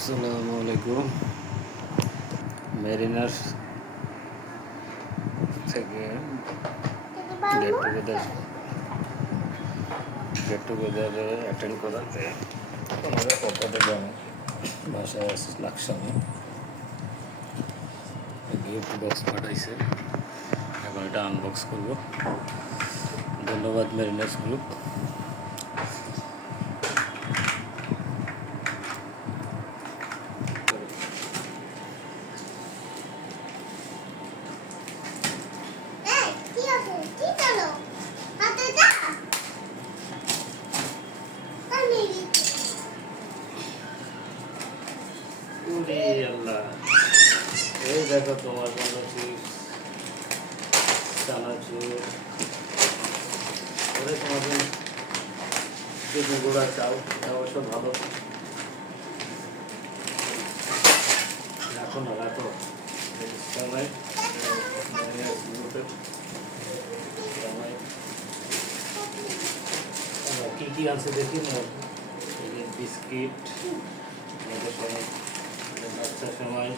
আসসালামু আলাইকুম। মেরিনার থেকে গেট টুগেদারে অ্যাটেন্ড করাতে আমাদের পকেটে যেন বাসায় লাগসাম গিফট বক্স পাঠাইছে। এখন এটা আনবক্স করব। ধন্যবাদ মেরিনার্স গ্রুপ। এই দেখো তোমার জন্য চিপস, চানাচুর, ওরে তোমার জন্য চিনি গুঁড়া চাও, এটা অবশ্য ভালো। রাখো না, রাখো। কি কি আছে দেখি না। বিস্কিট, বাচ্চা সময়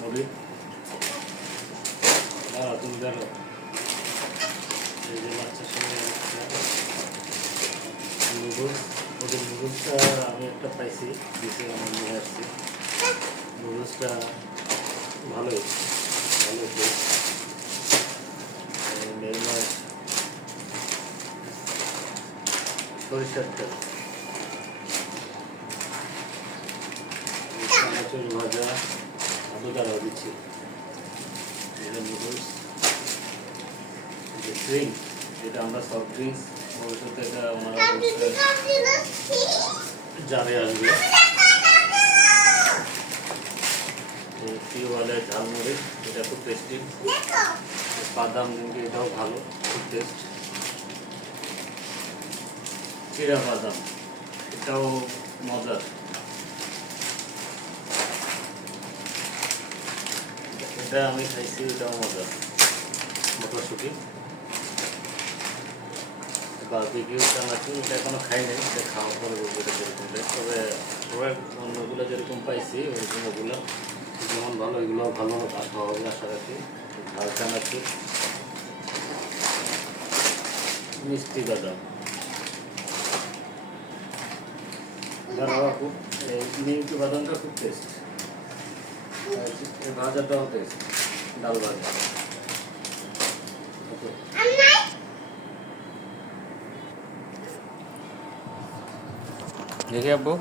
মুড়ি। তুমি জানো এই যে বাচ্চার সময় নুডলস, ওদের নুডলসটা আমি একটা পাইছি, দিতে আমি নিয়ে আসছি। নুডলসটা ভালোই সরিষার তেল, চানাচুর ভাজা, আলু তারা দিচ্ছি। নুডলস, ড্রিঙ্ক, যেটা আমরা সফট ড্রিঙ্কস, ভবিষ্যতে এটা ওনারা জারে আসবে। টিওয়ালের ঝালমুড়ি, এটা খুব টেস্টি। বাদাম নিমকি, এটাও ভালো, খুব টেস্ট। চিরা বাদাম, এটাও মজার। এটা আমি খাইছি, এটাও মজার। মটরশুঁটি, বারবিকিউ চানাচুর, এটা এখনো খাই নাই, এটা খাওয়ার পরে বলবো এটা যেরকম টেস্ট। তবে অন্যগুলো যেরকম পাইছি ওইরকম ওগুলো যেমন ভালো, এগুলো ভালো খাওয়া হবে আশা রাখি। ঝাল চানাচুর, মিষ্টি বাদাম, খুব এই নিমকি বাদামটা খুব টেস্ট। এই ভাজাটাও টেস্ট, ডাল ভাজা। ওকে, দেখি আব্বু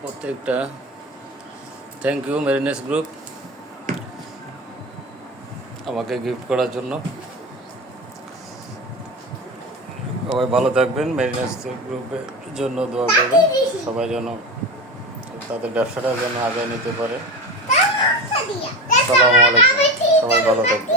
প্রত্যেকটা। থ্যাংক ইউ মেরিনার্স গ্রুপ আমাকে গিফট করার জন্য। সবাই ভালো থাকবেন, মেরিনার্স গ্রুপের জন্য দোয়া করবেন। সবাই যেন তাদের ব্যবসাটা যেন আগায় নিতে পারে। আসসালামু আলাইকুম, সবাই ভালো থাকবেন।